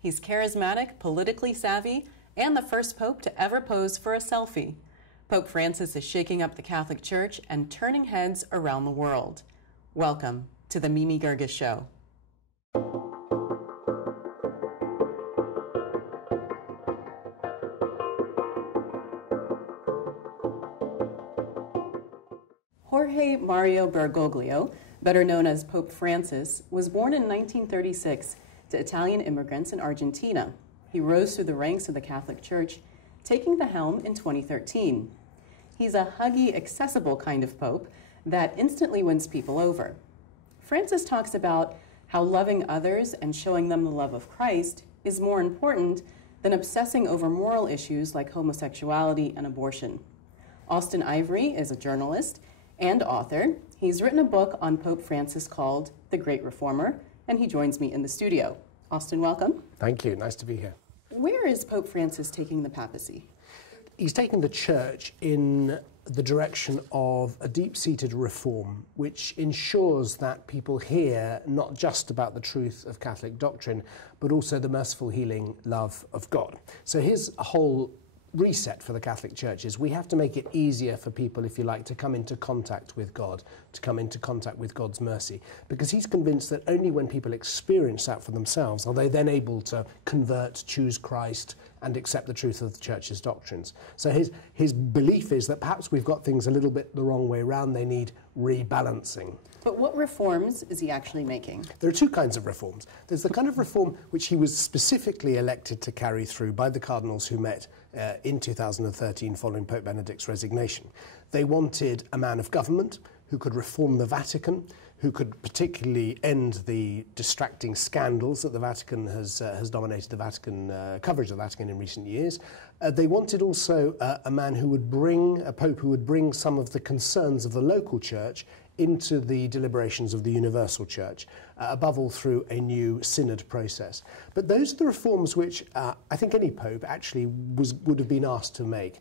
He's charismatic, politically savvy, and the first pope to ever pose for a selfie. Pope Francis is shaking up the Catholic Church and turning heads around the world. Welcome to the Mimi Geerges Show. Jorge Mario Bergoglio, better known as Pope Francis, was born in 1936 to Italian immigrants in Argentina. He rose through the ranks of the Catholic Church, taking the helm in 2013. He's a huggy, accessible kind of pope that instantly wins people over. Francis talks about how loving others and showing them the love of Christ is more important than obsessing over moral issues like homosexuality and abortion. Austen Ivereigh is a journalist and author. He's written a book on Pope Francis called The Great Reformer, and he joins me in the studio. Austen, welcome. Thank you. Nice to be here. Where is Pope Francis taking the papacy? He's taking the Church in the direction of a deep-seated reform which ensures that people hear not just about the truth of Catholic doctrine, but also the merciful, healing love of God. So his whole reset for the Catholic Church is we have to make it easier for people, if you like, to come into contact with God, to come into contact with God's mercy, because he's convinced that only when people experience that for themselves are they then able to convert, choose Christ, and accept the truth of the Church's doctrines. So his belief is that perhaps we've got things a little bit the wrong way around. They need rebalancing. But what reforms is he actually making? There are two kinds of reforms. There's the kind of reform which he was specifically elected to carry through by the cardinals who met in 2013 following Pope Benedict's resignation. They wanted a man of government who could reform the Vatican, who could particularly end the distracting scandals that the Vatican has dominated the Vatican coverage of the Vatican in recent years. They wanted also a man who would bring, a pope who would bring some of the concerns of the local church into the deliberations of the universal church, above all through a new synod process. But those are the reforms which I think any pope actually would have been asked to make.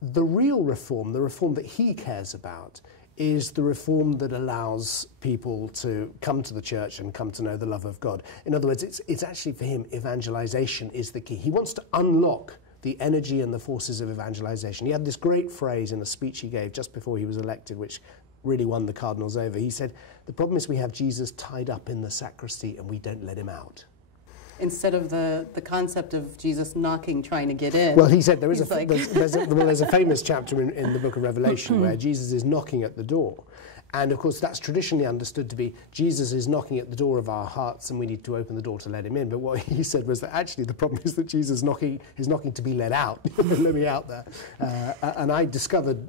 The real reform, the reform that he cares about, is the reform that allows people to come to the church and come to know the love of God. In other words, it's actually for him, evangelization is the key. He wants to unlock the energy and the forces of evangelization. He had this great phrase in a speech he gave just before he was elected, which really won the cardinals over. He said, "The problem is we have Jesus tied up in the sacristy and we don't let him out." Instead of the concept of Jesus knocking, trying to get in. Well, he said there's a famous chapter in the book of Revelation where Jesus is knocking at the door. And of course, that's traditionally understood to be Jesus is knocking at the door of our hearts and we need to open the door to let him in. But what he said was that actually the problem is that Jesus is knocking to be let out. Let me out there. And I discovered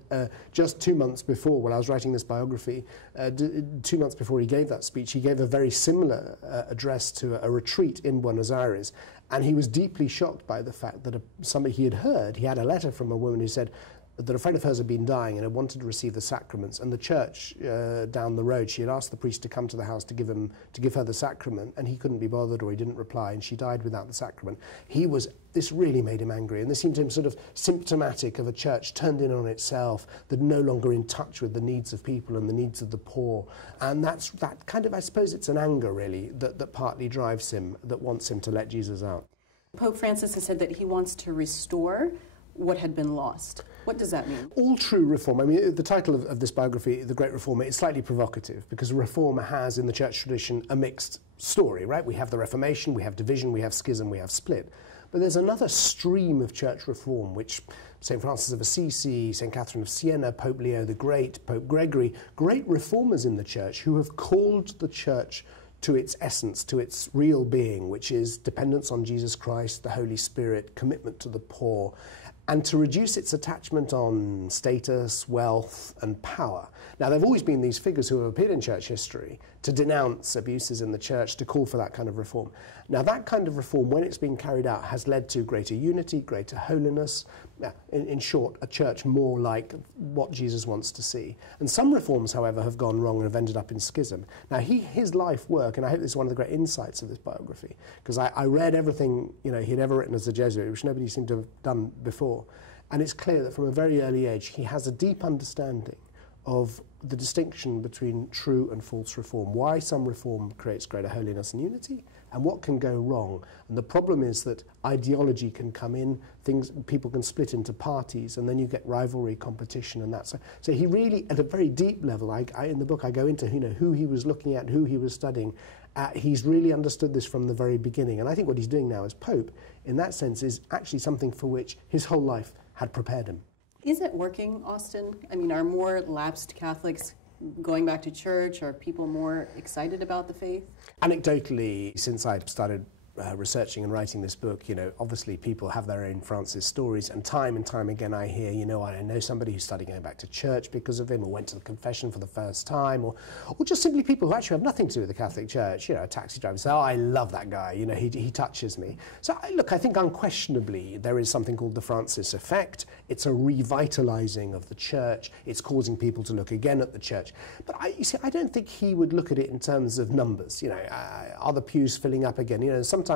just 2 months before, when I was writing this biography, 2 months before he gave that speech, he gave a very similar address to a retreat in Buenos Aires. And he was deeply shocked by the fact that somebody he had a letter from a woman who said that a friend of hers had been dying and had wanted to receive the sacraments, and the church down the road, she had asked the priest to come to the house to give her the sacrament, and he couldn't be bothered or he didn't reply, and she died without the sacrament. This really made him angry, and this seemed to him sort of symptomatic of a church turned in on itself, that no longer in touch with the needs of people and the needs of the poor. And that kind of, I suppose it's an anger really that partly drives him, that wants him to let Jesus out. Pope Francis has said that he wants to restore what had been lost. What does that mean? All true reform. I mean, the title of this biography, The Great Reformer, is slightly provocative because reform has, in the church tradition, a mixed story, right? We have the Reformation, we have division, we have schism, we have split. But there's another stream of church reform, which St. Francis of Assisi, St. Catherine of Siena, Pope Leo the Great, Pope Gregory, great reformers in the church who have called the church to its essence, to its real being, which is dependence on Jesus Christ, the Holy Spirit, commitment to the poor, and to reduce its attachment on status, wealth, and power. Now, there have always been these figures who have appeared in church history to denounce abuses in the church, to call for that kind of reform. Now, that kind of reform, when it's been carried out, has led to greater unity, greater holiness, in short, a church more like what Jesus wants to see. And some reforms, however, have gone wrong and have ended up in schism. Now, his life work, and I hope this is one of the great insights of this biography, because I read everything he'd ever written as a Jesuit, which nobody seemed to have done before. And it's clear that from a very early age, he has a deep understanding of the distinction between true and false reform, why some reform creates greater holiness and unity, and what can go wrong. And the problem is that ideology can come in, people can split into parties, and then you get rivalry, competition, and that. So he really, at a very deep level, in the book I go into who he was looking at, who he was studying. He's really understood this from the very beginning, and I think what he's doing now as Pope, in that sense, is actually something for which his whole life had prepared him. Is it working, Austen? I mean, are more lapsed Catholics going back to church? Are people more excited about the faith? Anecdotally, since I started researching and writing this book, obviously people have their own Francis stories, and time again I hear, I know somebody who's started going back to church because of him, or went to the confession for the first time, or just simply people who actually have nothing to do with the Catholic Church. A taxi driver say, "Oh, I love that guy, he touches me." So I think unquestionably there is something called the Francis effect. It's a revitalizing of the church. It's causing people to look again at the church. But I don't think he would look at it in terms of numbers. Are the pews filling up again? Sometimes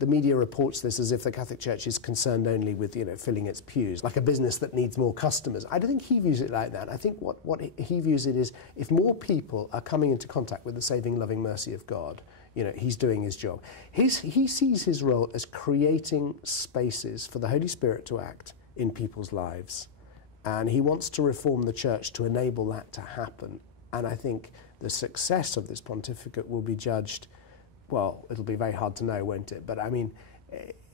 the media reports this as if the Catholic Church is concerned only with, filling its pews, like a business that needs more customers. I don't think he views it like that. I think what he views it is, if more people are coming into contact with the saving, loving mercy of God, he's doing his job. He sees his role as creating spaces for the Holy Spirit to act in people's lives. And he wants to reform the church to enable that to happen. And I think the success of this pontificate will be judged, well, it'll be very hard to know, won't it? But I mean,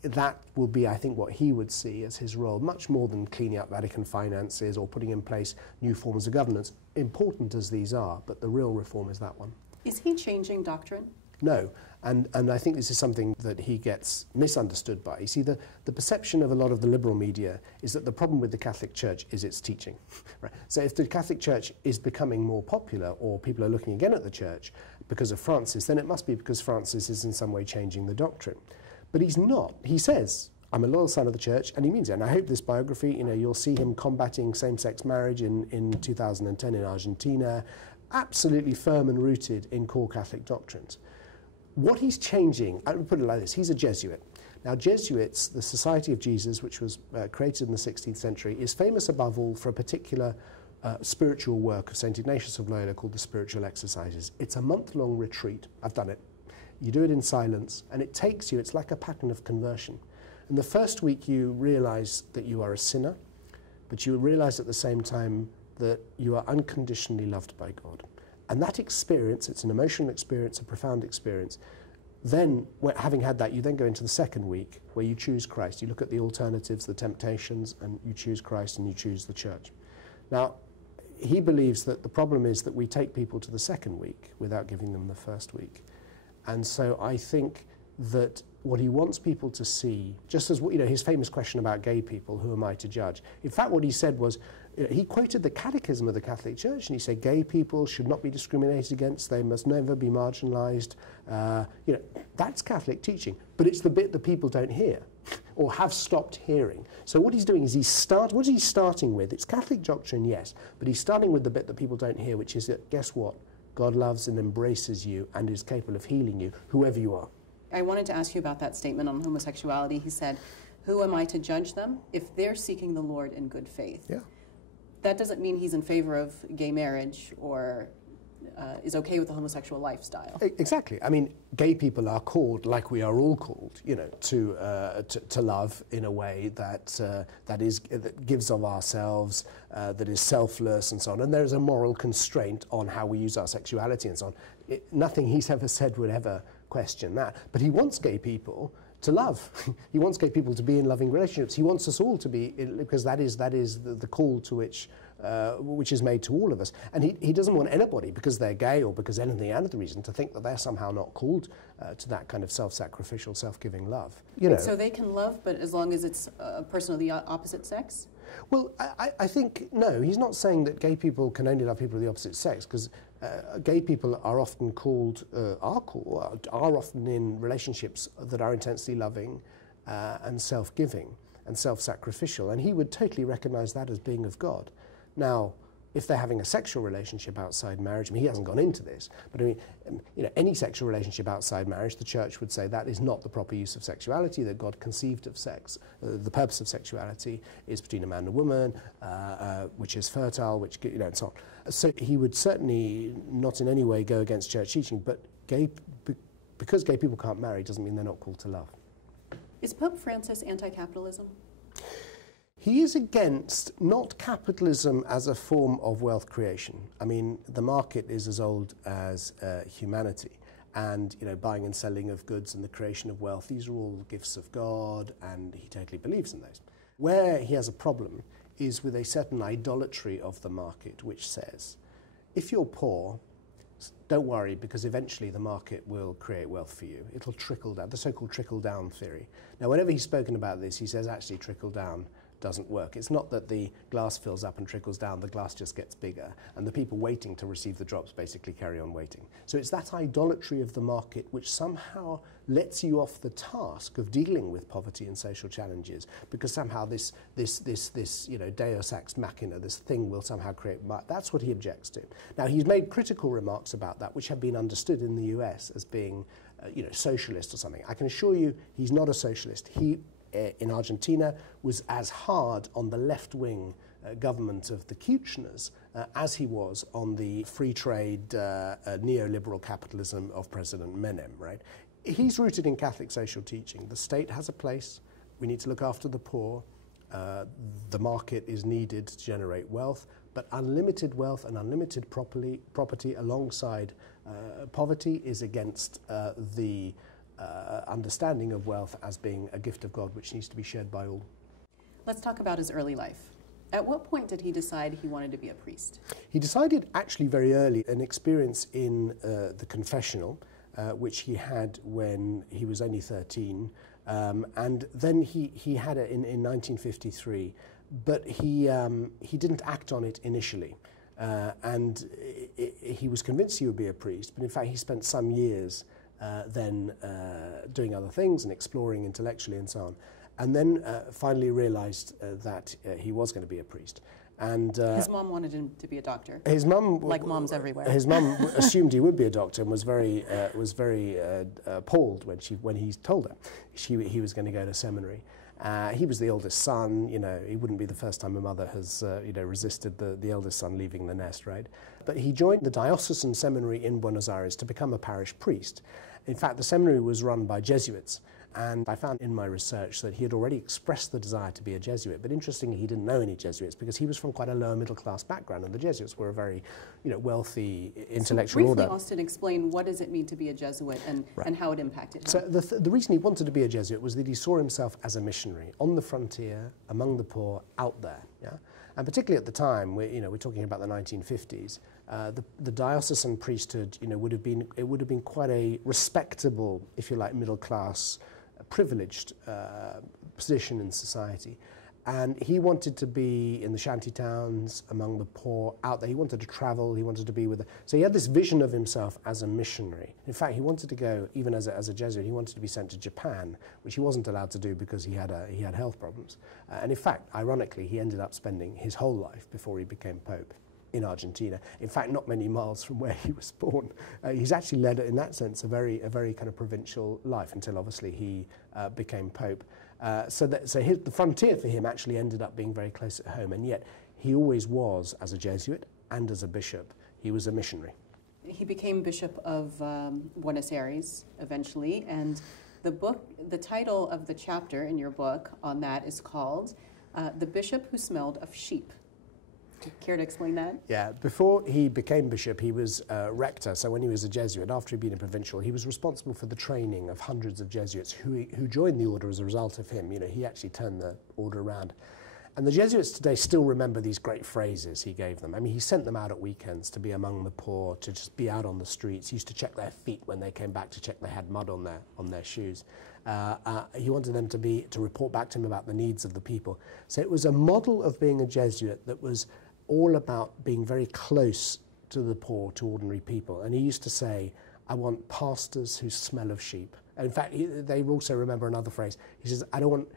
that will be, I think, what he would see as his role, much more than cleaning up Vatican finances or putting in place new forms of governance, important as these are, but the real reform is that one. Is he changing doctrine? No, and I think this is something that he gets misunderstood by. You see, the perception of a lot of the liberal media is that the problem with the Catholic Church is its teaching. Right? So if the Catholic Church is becoming more popular, or people are looking again at the Church because of Francis, then it must be because Francis is in some way changing the doctrine. But he's not. He says, "I'm a loyal son of the Church," and he means it. And I hope this biography, you'll see him combating same-sex marriage in 2010 in Argentina, absolutely firm and rooted in core Catholic doctrines. What he's changing, I would put it like this, he's a Jesuit. Now, Jesuits, the Society of Jesus, which was created in the 16th century, is famous above all for a particular spiritual work of St. Ignatius of Loyola called the Spiritual Exercises. It's a month-long retreat. I've done it. You do it in silence, and it takes you, it's like a pattern of conversion. In the first week, you realize that you are a sinner, but you realize at the same time that you are unconditionally loved by God. And that experience, it's an emotional experience, a profound experience. Then, having had that, you then go into the second week where you choose Christ. You look at the alternatives, the temptations, and you choose Christ and you choose the Church. Now, he believes that the problem is that we take people to the second week without giving them the first week. And so I think that what he wants people to see, just as his famous question about gay people, who am I to judge? In fact, what he said was, he quoted the Catechism of the Catholic Church, and he said gay people should not be discriminated against, they must never be marginalised. That's Catholic teaching, but it's the bit that people don't hear or have stopped hearing. So what he's doing is what is he starting with? It's Catholic doctrine, yes, but he's starting with the bit that people don't hear, which is that, guess what? God loves and embraces you and is capable of healing you, whoever you are. I wanted to ask you about that statement on homosexuality. He said, "Who am I to judge them if they're seeking the Lord in good faith?" Yeah. That doesn't mean he's in favor of gay marriage or is okay with the homosexual lifestyle. Exactly. I mean, gay people are called, like we are all called, to love in a way that gives of ourselves, that is selfless and so on. And there is a moral constraint on how we use our sexuality and so on. Nothing he's ever said would ever question that. But he wants gay people to love. He wants gay people to be in loving relationships. He wants us all to be, because that is the call to which is made to all of us. And he doesn't want anybody, because they're gay or because anything other reason, to think that they're somehow not called to that kind of self-sacrificial, self-giving love. So they can love, but as long as it's a person of the opposite sex? Well, I think, no, he's not saying that gay people can only love people of the opposite sex, because gay people are often are often in relationships that are intensely loving and self-giving and self-sacrificial, and he would totally recognise that as being of God. Now, if they're having a sexual relationship outside marriage, I mean, he hasn't gone into this, but I mean, any sexual relationship outside marriage, the Church would say that is not the proper use of sexuality, that God conceived of sex. The purpose of sexuality is between a man and a woman, which is fertile, and so on. So he would certainly not in any way go against Church teaching, but because gay people can't marry doesn't mean they're not called to love. Is Pope Francis anti-capitalism? He is against not capitalism as a form of wealth creation. I mean, the market is as old as humanity. And, you know, buying and selling of goods and the creation of wealth, these are all gifts of God, and he totally believes in those. Where he has a problem is with a certain idolatry of the market, which says, if you're poor, don't worry, because eventually the market will create wealth for you. It'll trickle down, the so-called trickle-down theory. Now, whenever he's spoken about this, he says actually trickle-down doesn't work. It's not that the glass fills up and trickles down, the glass just gets bigger, and the people waiting to receive the drops basically carry on waiting. So it's that idolatry of the market which somehow lets you off the task of dealing with poverty and social challenges, because somehow this you know, deus ex machina, this thing will somehow create, that's what he objects to. Now, he's made critical remarks about that, which have been understood in the US as being, you know, socialist or something. I can assure you he's not a socialist. He, in Argentina, was as hard on the left-wing government of the Kirchners as he was on the free trade neoliberal capitalism of President Menem, right? He's rooted in Catholic social teaching. The state has a place. We need to look after the poor. The market is needed to generate wealth, but unlimited wealth and unlimited property alongside poverty is against the understanding of wealth as being a gift of God which needs to be shared by all. Let's talk about his early life. At what point did he decide he wanted to be a priest? He decided actually very early, an experience in the confessional, which he had when he was only 13, and then he had it in 1953, but he didn't act on it initially. And he was convinced he would be a priest, but in fact he spent some years then doing other things and exploring intellectually and so on, and then finally realized that he was going to be a priest. And his mom wanted him to be a doctor. His mum, like moms everywhere. His mum assumed he would be a doctor and was very appalled when he told her he was going to go to seminary. He was the eldest son. You know, he wouldn't be the first time a mother has you know, resisted the eldest son leaving the nest, right? But he joined the diocesan seminary in Buenos Aires to become a parish priest. In fact, the seminary was run by Jesuits, and I found in my research that he had already expressed the desire to be a Jesuit, but interestingly he didn't know any Jesuits because he was from quite a lower middle class background, and the Jesuits were a very, you know, wealthy intellectual order. Briefly, Austen, explain what does it mean to be a Jesuit and, right, and how it impacted him. So the reason he wanted to be a Jesuit was that he saw himself as a missionary on the frontier, among the poor, out there, yeah? And particularly at the time, we're talking about the 1950s, the diocesan priesthood, you know, would have been quite a respectable, if you like, middle class, privileged position in society. And he wanted to be in the shanty towns, among the poor, out there. He wanted to travel, he wanted to be with so he had this vision of himself as a missionary. In fact, he wanted to go, even as a Jesuit, he wanted to be sent to Japan, which he wasn't allowed to do because he had health problems. And in fact, ironically, he ended up spending his whole life before he became Pope in Argentina. In fact, not many miles from where he was born. He's actually led, in that sense, a very kind of provincial life until obviously he became Pope. So the frontier for him actually ended up being very close at home, and yet he always was, as a Jesuit and as a bishop, he was a missionary. He became Bishop of Buenos Aires eventually, and the title of the chapter in your book on that is called The Bishop Who Smelled of Sheep. Care to explain that? Yeah, before he became bishop, he was rector. So when he was a Jesuit, after he'd been a provincial, he was responsible for the training of hundreds of Jesuits who joined the order as a result of him. You know, he actually turned the order around. And the Jesuits today still remember these great phrases he gave them. I mean, he sent them out at weekends to be among the poor, to just be out on the streets. He used to check their feet when they came back to check they had mud on their shoes. He wanted them to report back to him about the needs of the people. So it was a model of being a Jesuit that was all about being very close to the poor, to ordinary people. And he used to say, I want pastors who smell of sheep. And in fact, they also remember another phrase. He says, I don't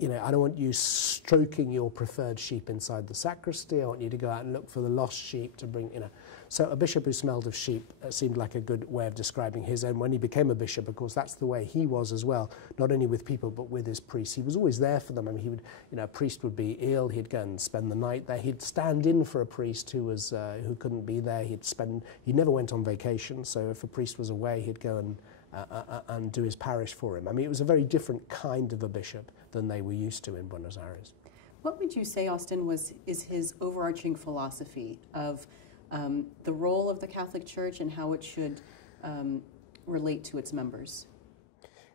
want you stroking your preferred sheep inside the sacristy. I want you to go out and look for the lost sheep to bring, you know. So a bishop who smelled of sheep seemed like a good way of describing his own. When he became a bishop, of course, that's the way he was as well, not only with people, but with his priests. He was always there for them. I mean, he would, a priest would be ill, he'd go and spend the night there. He'd stand in for a priest who couldn't be there. He never went on vacation, so if a priest was away, he'd go and and do his parish for him. I mean, it was a very different kind of a bishop than they were used to in Buenos Aires. What would you say, Austen, is his overarching philosophy of the role of the Catholic Church and how it should relate to its members?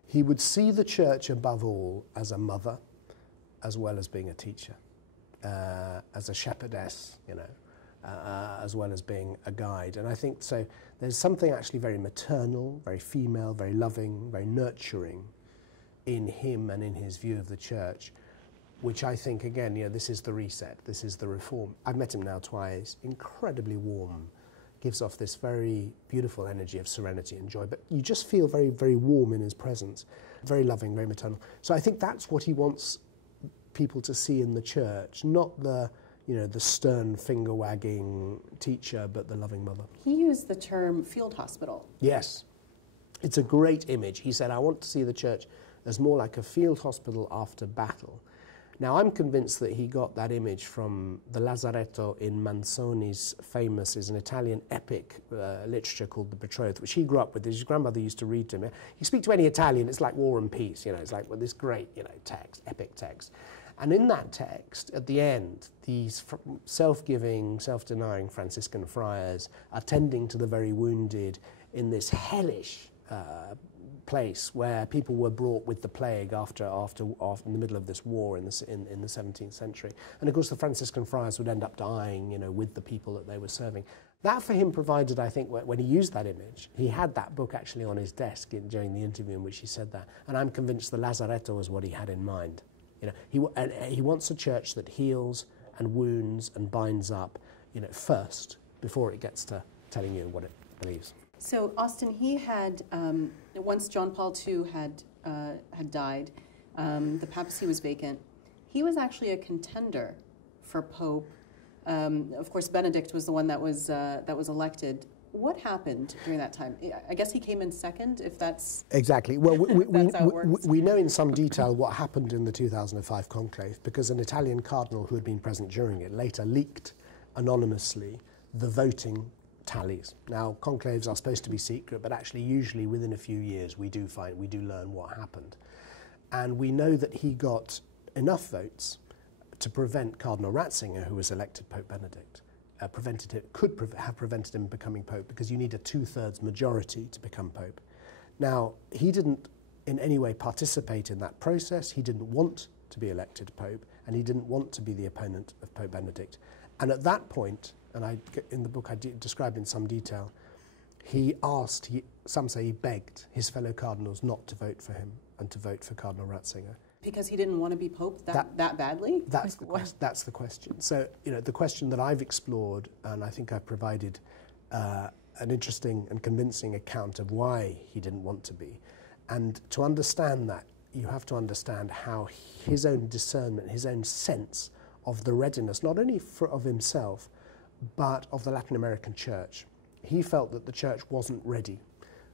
He would see the Church above all as a mother, as well as being a teacher, as a shepherdess, you know, as well as being a guide. And I think so there's something actually very maternal, very female, very loving, very nurturing in him and in his view of the Church, which I think, again, you know, this is the reset, this is the reform. I've met him now twice, incredibly warm, gives off this very beautiful energy of serenity and joy, but you just feel very, very warm in his presence, very loving, very maternal. So I think that's what he wants people to see in the Church, not the, you know, the stern finger-wagging teacher, but the loving mother. He used the term field hospital. Yes, it's a great image. He said, I want to see the Church as more like a field hospital after battle. Now, I'm convinced that he got that image from the Lazaretto in Manzoni's famous, is an Italian epic literature called The Betrothed, which he grew up with. His grandmother used to read to him. You speak to any Italian, it's like War and Peace, you know, it's like, well, this great, you know, text, epic text. And in that text, at the end, these self-giving, self-denying Franciscan friars are tending to the very wounded in this hellish place where people were brought with the plague after in the middle of this war in the 17th century. And of course the Franciscan friars would end up dying, you know, with the people that they were serving. That for him provided, I think, when he used that image, he had that book actually on his desk during the interview in which he said that. And I'm convinced the Lazaretto was what he had in mind. You know, he wants a church that heals and wounds and binds up, you know, first, before it gets to telling you what it believes. So, Austen, he had, once John Paul II had died, the papacy was vacant. He was actually a contender for Pope. Of course, Benedict was the one that was elected. What happened during that time? I guess he came in second, if that's... Exactly. Well, we know in some Okay. detail what happened in the 2005 conclave, because an Italian cardinal who had been present during it later leaked anonymously the voting tallies. Now, conclaves are supposed to be secret, but actually usually within a few years we do learn what happened. And we know that he got enough votes to prevent Cardinal Ratzinger, who was elected Pope Benedict, could have prevented him becoming Pope, because you need a 2/3 majority to become Pope. Now, he didn't in any way participate in that process. He didn't want to be elected Pope, and he didn't want to be the opponent of Pope Benedict. And at that point, and in the book I describe in some detail, he asked, some say he begged his fellow cardinals not to vote for him and to vote for Cardinal Ratzinger. Because he didn't want to be Pope that badly? That's the question. So, you know, the question that I've explored, and I think I've provided an interesting and convincing account of why he didn't want to be. And to understand that, you have to understand how his own discernment, his own sense of the readiness, not only of himself, but of the Latin American church. He felt that the church wasn't ready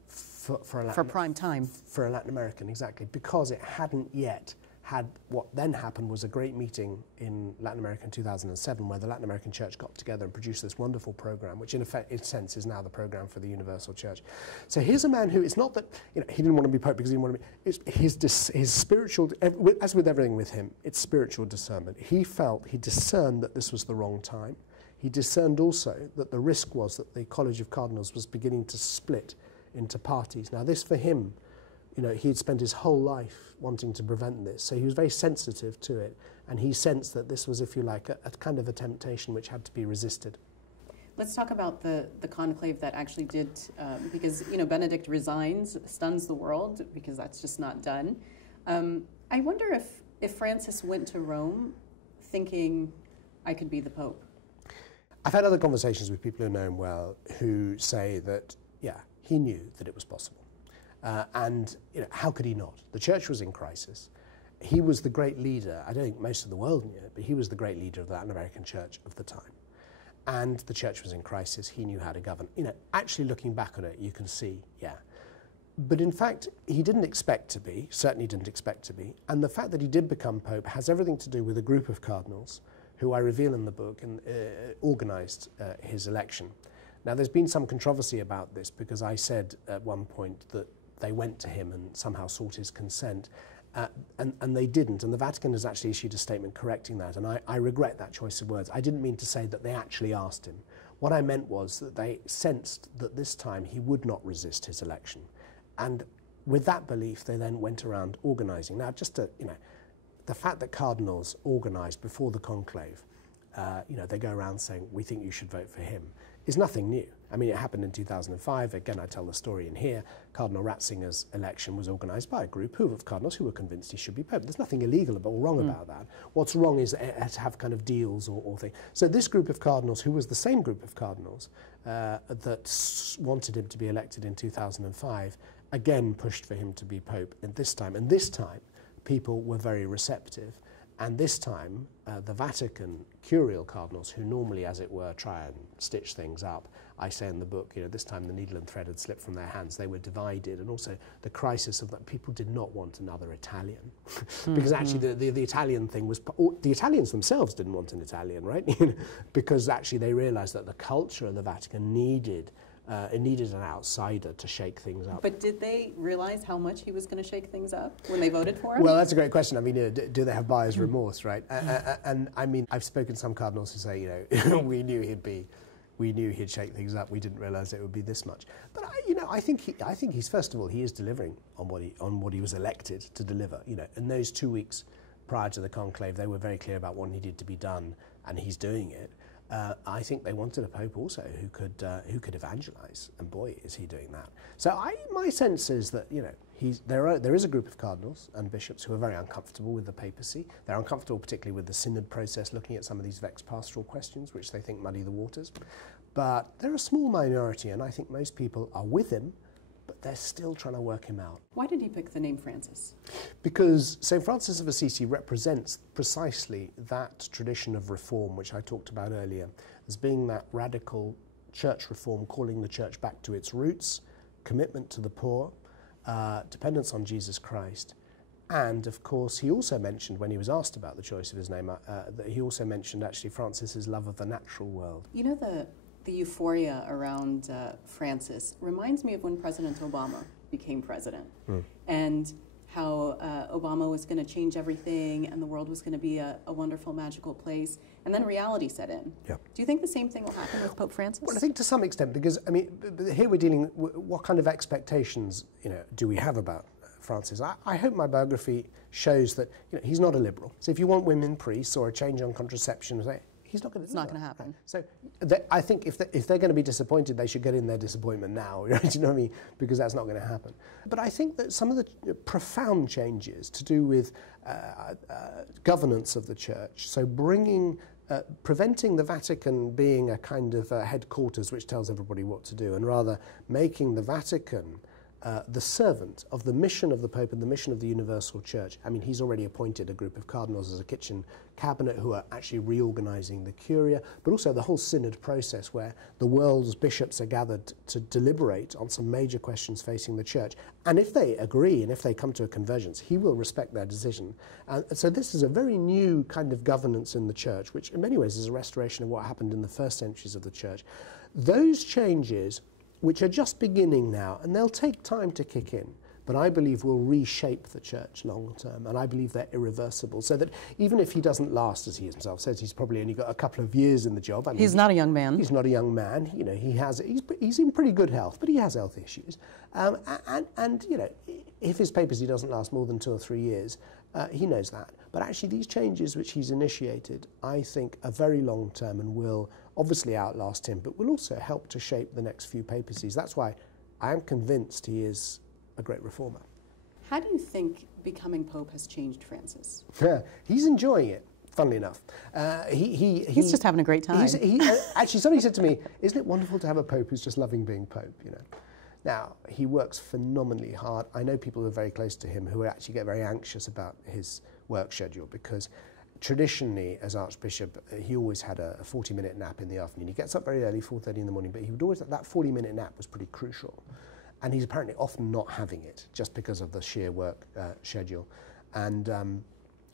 for prime time. For a Latin American, exactly, because it hadn't yet had what then happened was a great meeting in Latin America in 2007, where the Latin American church got together and produced this wonderful program, which in effect, in a sense, is now the program for the universal church. So here's a man who, it's not that, you know, he didn't want to be Pope because he didn't want to be, it's his spiritual, as with everything with him, it's spiritual discernment. He discerned that this was the wrong time. He discerned also that the risk was that the College of Cardinals was beginning to split into parties. Now this for him, you know, he'd spent his whole life wanting to prevent this, so he was very sensitive to it, and he sensed that this was, if you like, a kind of a temptation which had to be resisted. Let's talk about the conclave that actually did, because, you know, Benedict resigns, stuns the world, because that's just not done. I wonder if Francis went to Rome thinking, I could be the Pope. I've had other conversations with people who know him well who say that, yeah, he knew that it was possible. And, you know, how could he not? The church was in crisis. He was the great leader. I don't think most of the world knew it, but he was the great leader of the Latin American church of the time. And the church was in crisis. He knew how to govern. You know, actually looking back on it, you can see, yeah. But in fact, he didn't expect to be, certainly didn't expect to be. And the fact that he did become Pope has everything to do with a group of cardinals who I reveal in the book and organised his election. Now, there's been some controversy about this because I said at one point that they went to him and somehow sought his consent. And they didn't, and the Vatican has actually issued a statement correcting that, and I regret that choice of words. I didn't mean to say that they actually asked him. What I meant was that they sensed that this time he would not resist his election. And with that belief, they then went around organising. Now, just to, the fact that cardinals organised before the conclave, they go around saying, we think you should vote for him, is nothing new. I mean, it happened in 2005. Again, I tell the story in here. Cardinal Ratzinger's election was organised by a group of cardinals who were convinced he should be pope. There's nothing illegal or wrong about that. What's wrong is to have kind of deals or things. So this group of cardinals, who was the same group of cardinals that wanted him to be elected in 2005, again pushed for him to be pope at this time. And this time, people were very receptive. And this time, the Vatican curial cardinals, who normally, as it were, try and stitch things up, I say in the book, this time the needle and thread had slipped from their hands. They were divided, and also the crisis of that people did not want another Italian, because actually the Italian thing was the Italians themselves didn't want an Italian, right? Because actually they realised that the culture of the Vatican needed. It needed an outsider to shake things up. But did they realize how much he was going to shake things up when they voted for him? Well, that's a great question. I mean, do they have buyer's remorse, right? And I mean, I've spoken to some cardinals who say, we knew he'd shake things up. We didn't realize it would be this much. But I think he's first of all, he is delivering on what he was elected to deliver. In those 2 weeks prior to the conclave, they were very clear about what needed to be done, and he's doing it. I think they wanted a pope also who could evangelize, and boy, is he doing that. So my sense is that there is a group of cardinals and bishops who are very uncomfortable with the papacy. They're uncomfortable particularly with the synod process, looking at some of these vexed pastoral questions, which they think muddy the waters. But they're a small minority, and I think most people are with him, but they're still trying to work him out. Why did he pick the name Francis? Because St. Francis of Assisi represents precisely that tradition of reform which I talked about earlier, as being that radical church reform, calling the church back to its roots, commitment to the poor, dependence on Jesus Christ. And of course, he also mentioned, when he was asked about the choice of his name, that he also mentioned actually Francis's love of the natural world. The euphoria around Francis reminds me of when President Obama became president, and how Obama was going to change everything and the world was going to be a wonderful, magical place, and then reality set in. Yeah. Do you think the same thing will happen with Pope Francis? Well, I think to some extent, because I mean, here we're dealing with what kind of expectations do we have about Francis. I hope my biography shows that he's not a liberal. So if you want women priests or a change on contraception, he's not going to. It's not going to happen. So I think if they're going to be disappointed, they should get in their disappointment now. Right? You know what I mean? Because that's not going to happen. But I think that some of the profound changes to do with governance of the church, so preventing the Vatican being a kind of headquarters which tells everybody what to do, and rather making the Vatican the servant of the mission of the Pope and the mission of the Universal Church. I mean, he's already appointed a group of cardinals as a kitchen cabinet who are actually reorganizing the Curia, but also the whole synod process where the world's bishops are gathered to deliberate on some major questions facing the Church. And if they agree and if they come to a convergence, he will respect their decision. And so this is a very new kind of governance in the Church, which in many ways is a restoration of what happened in the first centuries of the Church. Those changes, which are just beginning now, and they'll take time to kick in, but I believe will reshape the Church long term, and I believe they're irreversible, so that even if he doesn't last, as he himself says, he's probably only got a couple of years in the job. I mean, he's not a young man. He's not a young man. He's in pretty good health, but he has health issues. And if his papacy doesn't last more than 2 or 3 years, he knows that. But actually these changes which he's initiated, I think, are very long term and will obviously outlast him, but will also help to shape the next few papacies. That's why I am convinced he is a great reformer. How do you think becoming Pope has changed Francis? He's enjoying it, funnily enough. He's just having a great time. Actually, somebody said to me, isn't it wonderful to have a Pope who's just loving being Pope, Now, he works phenomenally hard. I know people who are very close to him who actually get very anxious about his work schedule, because traditionally, as Archbishop, he always had a 40-minute nap in the afternoon. He gets up very early, 4:30 in the morning, but he would always, that 40-minute nap was pretty crucial. And he's apparently often not having it, just because of the sheer work schedule. And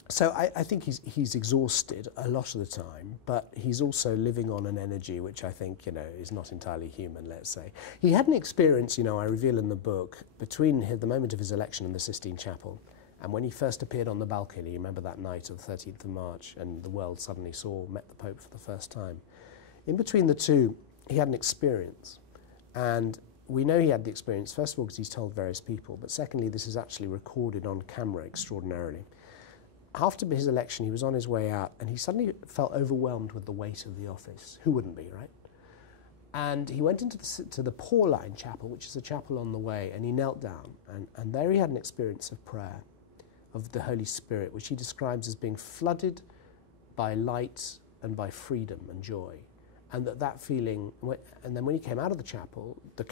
So I think he's exhausted a lot of the time, but he's also living on an energy which I think, you know, is not entirely human, let's say. He had an experience, you know, I reveal in the book, between the moment of his election in the Sistine Chapel and when he first appeared on the balcony. You remember that night of the 13th of March, and the world suddenly met the Pope for the first time. In between the two, he had an experience. And we know he had the experience, first of all, because he's told various people, but secondly, this is actually recorded on camera extraordinarily. After his election, he was on his way out, and he suddenly felt overwhelmed with the weight of the office. Who wouldn't be, right? And he went into the Pauline Chapel, which is a chapel on the way, and he knelt down. And there he had an experience of prayer, of the Holy Spirit, which he describes as being flooded by light and by freedom and joy. And that feeling, and then when he came out of the chapel, the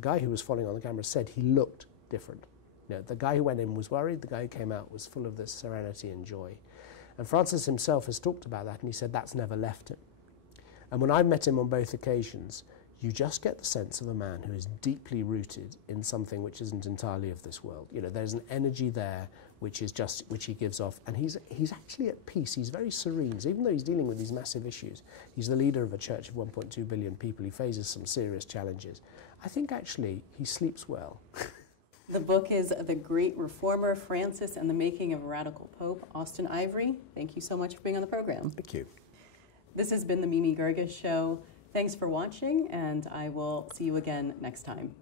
guy who was following on the camera said he looked different. You know, the guy who went in was worried, the guy who came out was full of this serenity and joy. And Francis himself has talked about that, and he said that's never left him. And when I've met him on both occasions, you just get the sense of a man who is deeply rooted in something which isn't entirely of this world. You know, there's an energy there which he gives off, and he's actually at peace. He's very serene. Even though he's dealing with these massive issues, he's the leader of a church of 1.2 billion people. He faces some serious challenges. I think actually he sleeps well. The book is The Great Reformer, Francis and the Making of a Radical Pope. Austen Ivereigh, thank you so much for being on the program. Thank you. This has been the Mimi Geerges Show. Thanks for watching, and I will see you again next time.